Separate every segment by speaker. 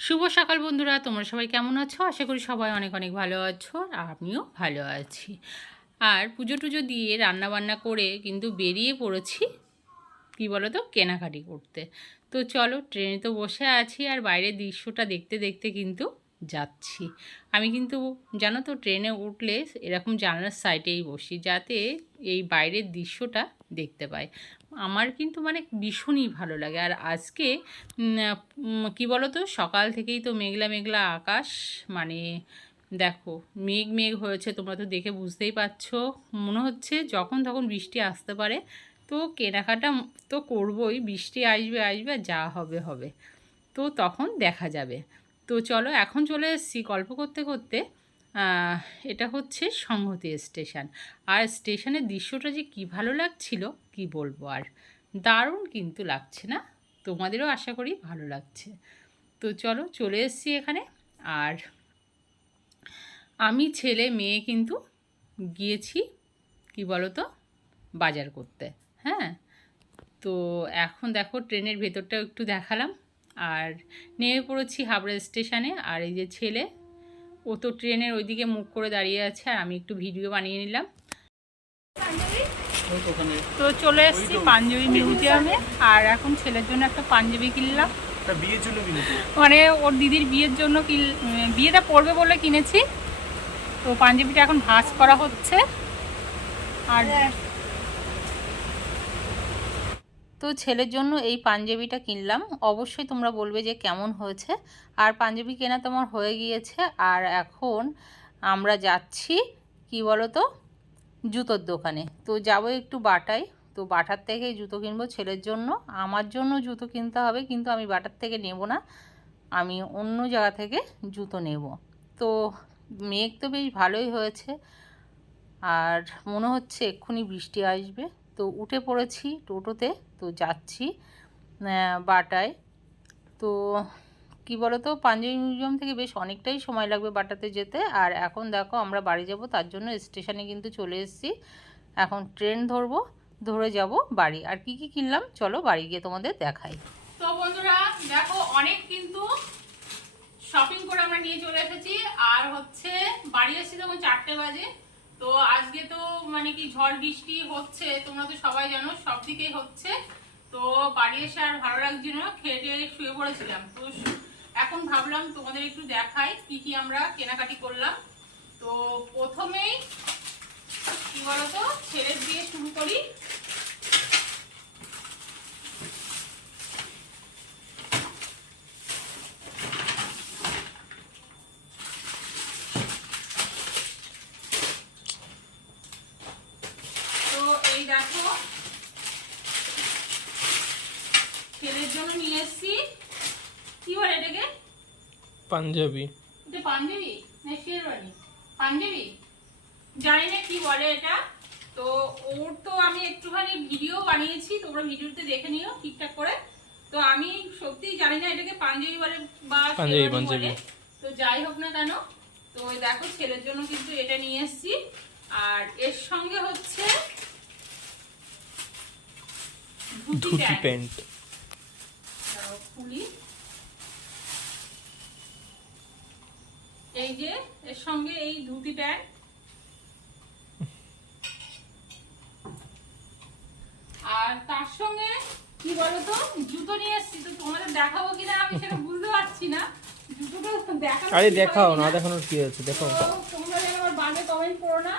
Speaker 1: শুভ সকাল বন্ধুরা, তোমরা সবাই কেমন আছো? আশা করি সবাই অনেক অনেক ভালো আছো আর আমিও ভালো আছি। আর পুজো টুজো দিয়ে রান্না বান্না করে কিন্তু বেরিয়ে পড়েছি, কী বলো তো কেনাকাটি করতে। তো চলো, ট্রেনে তো বসে আছি আর বাইরের দৃশ্যটা দেখতে দেখতে কিন্তু যাচ্ছি। আমি কিন্তু, জানো তো, ট্রেনে উঠলে এরকম জানলার সাইডেই বসি, যাতে এই বাইরের দৃশ্যটা দেখতে পাই। আমার কিন্তু মানে ভীষণই ভালো লাগে। আর আজকে কি বলো তো সকাল থেকেই তো মেঘলা মেঘলা আকাশ। মানে দেখো, মেঘ মেঘ হয়েছে, তোমরা তো দেখে বুঝতেই পারছ। মনে হচ্ছে যখন তখন বৃষ্টি আসতে পারে, তো কেনাকাটা তো করবই। বৃষ্টি আসবে আসবে, যা হবে হবে। তো তখন দেখা যাবে। তো চলো, এখন চলে এসেছি গল্প করতে করতে। এটা হচ্ছে সংহতি স্টেশন। আর স্টেশনের দৃশ্যটা যে কি ভালো লাগছিল, কি বলব আর? দারুণ কিন্তু লাগছে না? তোমাদেরও আশা করি ভালো লাগছে। তো চলো চলে এসছি এখানে। আর আমি ছেলে, মেয়ে কিন্তু গিয়েছি, কি বলো তো বাজার করতে হ্যাঁ? তো এখন দেখো ট্রেনের ভেতরটাও একটু দেখালাম। আর নেমে পড়েছি হাবড়া স্টেশনে। আর এই যে ছেলে ও তো ট্রেনের ওইদিকে মুখ করে দাঁড়িয়ে আছে আর আমি একটু ভিডিও বানিয়ে নিলাম। তো চলে এসেছি পাঞ্জাবি মিউজিয়ামে। আর এখন ছেলের জন্য একটা পাঞ্জাবি কিনলাম।
Speaker 2: তা বিয়ের জন্য কিনেছি?
Speaker 1: মানে ওর দিদির বিয়ের জন্য কিন বিয়েটা পড়বে বলে কিনেছি। তো পাঞ্জাবিটা এখন ভাঁজ করা হচ্ছে। আর তো ছেলের জন্য এই পাঞ্জাবিটা কিনলাম। অবশ্যই তোমরা বলবে যে কেমন হয়েছে। আর পাঞ্জাবি কেনা তোমার হয়ে গিয়েছে। আর এখন আমরা যাচ্ছি, কি বলো তো জুতোর দোকানে। তো যাব একটু বাটাই তো বাটার থেকে জুতো কিনবো ছেলের জন্য। আমার জন্য জুতো কিনতে হবে, কিন্তু আমি বাটার থেকে নেব না। আমি অন্য জায়গা থেকে জুতো নেব। তো মেঘ তো বেশ ভালোই হয়েছে। আর মনে হচ্ছে এক্ষুনি বৃষ্টি আসবে। তো উঠে পড়েছি টোটোতে, তো যাচ্ছি বাটায়। তো কি বলো তো পাঞ্জাবি মিউজিয়াম থেকে বেশ অনেকটাই সময় লাগবে বাটাতে যেতে। আর এখন দেখো, আমরা বাড়ি যাব, তার জন্য স্টেশনে কিন্তু চলে এসেছি। এখন ট্রেন ধরবো, ধরে যাব বাড়ি। আর কি কি কিনলাম, চলো বাড়ি গিয়ে তোমাদের দেখাই। তো বন্ধুরা, দেখো, অনেক কিন্তু শপিং করে আমরা নিয়ে চলে এসেছি। আর হচ্ছে, বাড়ি এসেছি তখন চারটে বাজে। তো আজকে তো মানে কি ঝড় বৃষ্টি হচ্ছে, তোমরা তো সবাই জানো, সব দিকেই হচ্ছে। তো বাড়ি এসে আর ভালো লাগছিল না, খেয়ে শুয়ে পড়েছিলাম। তো এখন ভাবলাম তোমাদের একটু দেখাই কি কি আমরা কেনাকাটি করলাম। তো প্রথমেই কি বলতো, ছেলের দিয়ে শুরু করি তো এই দেখো ছেলের জন্য নিয়ে এসেছি। কি বলে এটাকে?
Speaker 2: পাঞ্জাবি।
Speaker 1: এটা পাঞ্জাবি? না শেরওয়ানি। পাঞ্জাবি? জানি না কি বলে এটা। তো ওর তো আমি একটুখানি ভিডিও বানিয়েছি তোমরা ভিডিওতে দেখে নিও ঠিকঠাক করে। তো আমি সত্যিই জানি না এটাকে পাঞ্জাবি বলে বা
Speaker 2: পাঞ্জাবি, পাঞ্জাবি।
Speaker 1: তো যাই হোক না কেন তো দেখো ছেলের জন্য কিন্তু এটা নিয়ে এসেছি। আর এর সঙ্গে হচ্ছে
Speaker 2: ধুতি
Speaker 1: প্যান্ট। এই যে এর সঙ্গে এই ধুতি প্যান্ট। আর তার সঙ্গে কি বলতো জুতো নিয়ে এসেছি। তো তোমাদের দেখাবো কিনা আমি সেটা বুঝতে পারছি না। জুতোটা দেখানো
Speaker 2: আরে দেখাও না দেখানোর কি আছে দেখো।
Speaker 1: তোমরা যেন আমার বাজে কমেন্ট করো না।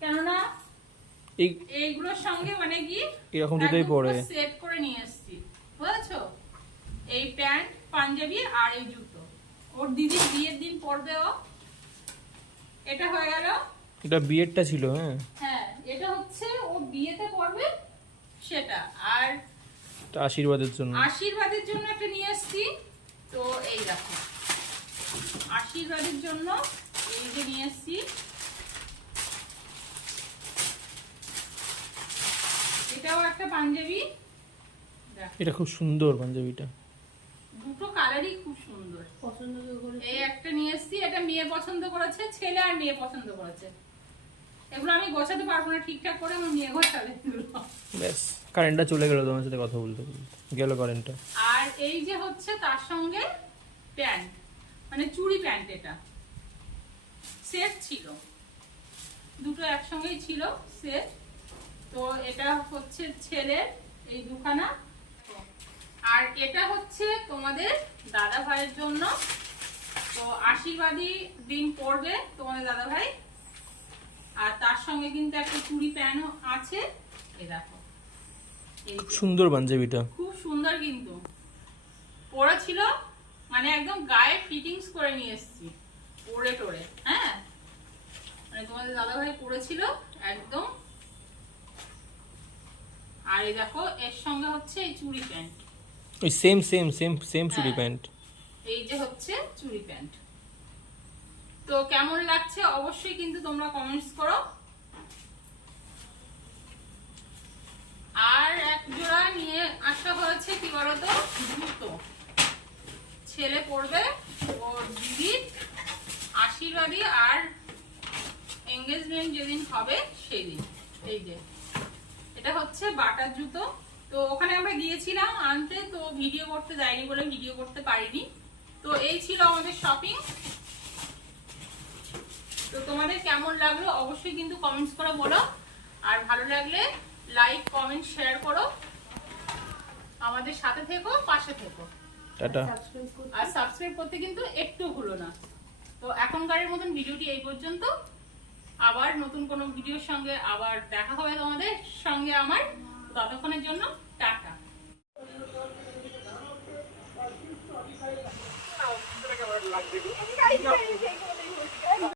Speaker 1: কেননা এইগুলোর সঙ্গে মানে কি
Speaker 2: এরকম জুতোই পরে
Speaker 1: সেট করে নিয়ে এসেছি। বুঝেছ? এই প্যান্ট পাঞ্জাবি আর এই জুতো। ওর দিদির বিয়ের দিন পরবে ও। এটা হয়ে গেল।
Speaker 2: এটা বিয়েরটা ছিল হ্যাঁ।
Speaker 1: হ্যাঁ এটা হচ্ছে ও বিয়েতে পরবে সেটা। আর
Speaker 2: এটা আশীর্বাদের জন্য।
Speaker 1: আশীর্বাদের জন্য একটা নিয়ে এসেছি। তো এই দেখো। আশীর্বাদের জন্য এই যে নিয়ে এসেছি। এটাও একটা পাঞ্জাবি।
Speaker 2: এটা খুব সুন্দর পাঞ্জাবিটা।
Speaker 1: দুটো কালারই খুব সুন্দর। পছন্দ এই একটা নিয়ে এসেছি এটা মেয়ে পছন্দ করেছে ছেলে আর মেয়ে পছন্দ করেছে। এগুলো আমি গোছাতে পারব না ঠিকঠাক করে আমার মেয়ে গোছাবে
Speaker 2: ব্যাস কারেন্টটা চলে গেল তোমার সাথে কথা বলতে বলতে। গেল কারেন্টটা
Speaker 1: আর এই যে হচ্ছে তার সঙ্গে প্যান্ট মানে চুড়ি প্যান্ট এটা। সেট ছিল। দুটো একসঙ্গেই ছিল সেট। তো এটা হচ্ছে ছেলের এই দুখানা আর এটা হচ্ছে তোমাদের দাদা ভাইয়ের জন্য। তো আশীর্বাদী দিন পড়বে তোমাদের দাদা ভাই। আর তার সঙ্গে কিন্তু একটা চুড়ি প্যান্টও আছে। এ দেখো। এই
Speaker 2: সুন্দর পাঞ্জাবিটা।
Speaker 1: খুব সুন্দর কিন্তু। পরা ছিল মানে একদম গায়ে ফিটিংস করে নিয়ে এসেছি। পরে টোরে হ্যাঁ? মানে তোমাদের দাদা ভাই পরেছিল একদম। আর এই দেখো এর সঙ্গে হচ্ছে এই চুড়ি প্যান্ট।
Speaker 2: ওই সেম সেম সেম সেম চুড়ি
Speaker 1: হ্যাঁ।
Speaker 2: প্যান্ট।
Speaker 1: এই যে হচ্ছে চুড়ি প্যান্ট। তো কেমন লাগছে? অবশ্যই কিন্তু তোমরা কমেন্টস করো। আর এক জোড়া নিয়ে আসা হয়েছে কি বলতো? জুতো। ছেলে পড়বে ওর দিদির আশীর্বাদী আর এঙ্গেজমেন্ট যেদিন হবে সেই দিন এই যে। এটা হচ্ছে বাটার জুতো। তো ওখানে গিয়েছিলাম আনতে তো ভিডিও করতে যাইনি বলে ভিডিও করতে পারিনি। তো এই ছিল আমাদের শপিং তো তোমাদের কেমন লাগল অবশ্যই কিন্তু কমেন্টস করে বলো। আর ভালো লাগলে লাইক কমেন্ট শেয়ার করো। আমাদের সাথে থেকো পাশে থেকো।
Speaker 2: টাটা।
Speaker 1: আর সাবস্ক্রাইব করতে কিন্তু একটু ভুলো না। তো এখনকারের মতন ভিডিওটি এই পর্যন্ত। আবার নতুন কোনো ভিডিওর সঙ্গে আবার দেখা হবে তোমাদের সঙ্গে আমার। ততক্ষণের জন্য টাটা।
Speaker 3: গাড়ি